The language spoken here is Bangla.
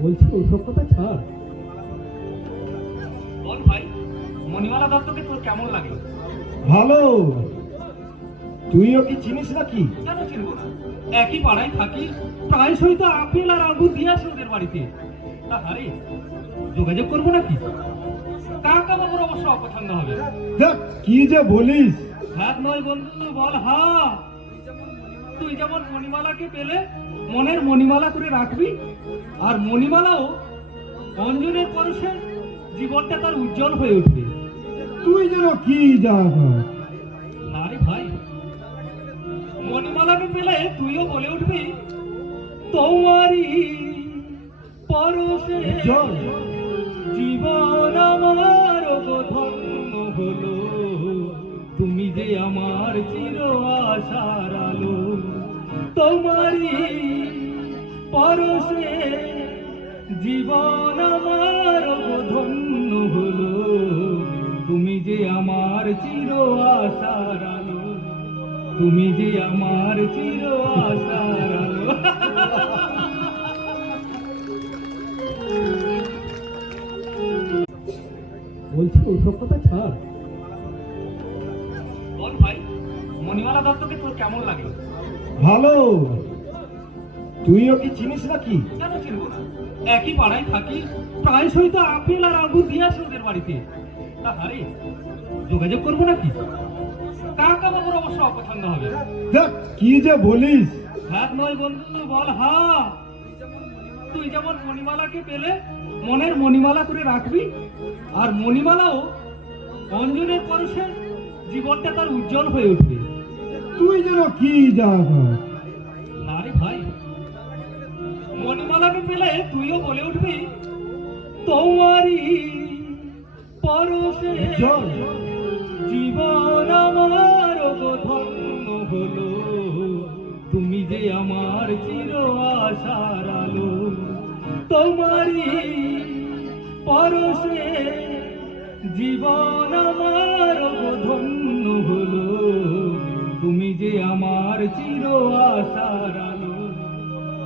বলছি ওসব কথা ছাড়। বল ভাই মণিমালা দত্তকে তোর কেমন লাগল ভালো। তুইও কি চিনিস নাকি? কেন চিনবো না? একই পাড়ায় থাকি প্রায়শই তো আপেল আর আঙ্গুর দিয়ে আসে ওদের বাড়িতে। তা হারে যোগাযোগ করব নাকি? কাকা বাবুর অবশ্য অপছন্দ হবে। কি যে বলিস। হ্যাঁ নয় বন্ধু বল হা তুই যেমন মণিমালাকে পেলে মনের মণিমালা করে রাখবি। আর মণিমালাও অঞ্জনের পরশে জীবনটা তার উজ্জ্বল হয়ে উঠবে। তুই যেন কি জানা? না রে ভাই মণিমালাকে পেলে তুইও বলে উঠবি তোমারই পরশে জীবন আমার ধন্য হলো। তুমি যে আমার চির আশার আলো তোমারই পরশে জীবন আমার ধন্য হলো। তুমি যে আমার চির আশার তুমি যে আমার চির আশার বলছি, ওসব কথা ছাড়। মণিমালা দত্তকে তোর কেমন লাগল ভালো। তুইও কি চিনিস নাকি? কেন চিনবো না? একই পাড়ায় থাকি প্রায়শই তো আপেল আর আঙ্গুর দিয়ে আসে ওদের বাড়িতে। তা হারে যোগাযোগ করব নাকি? কাকা বাবুর অবশ্য অপছন্দ হবে। দেখ কি যে বলিস। হ্যাঁ নয় বন্ধু বল হা। তুই যেমন মণিমালাকে পেলে মনের মণিমালা করে রাখবি আর মণিমালাও অঞ্জনের পরশে জীবনটা তার উজ্জ্বল হয়ে উঠবে। তুই যেন কি জানা না রে ভাই মণিমালাকে পেলে তুইও বলে উঠবি তোমারই পরশে জীবন আমার ধন্য হলো। তুমি যে আমার চির আশার আলো তোমারই পরশে জীবন আমার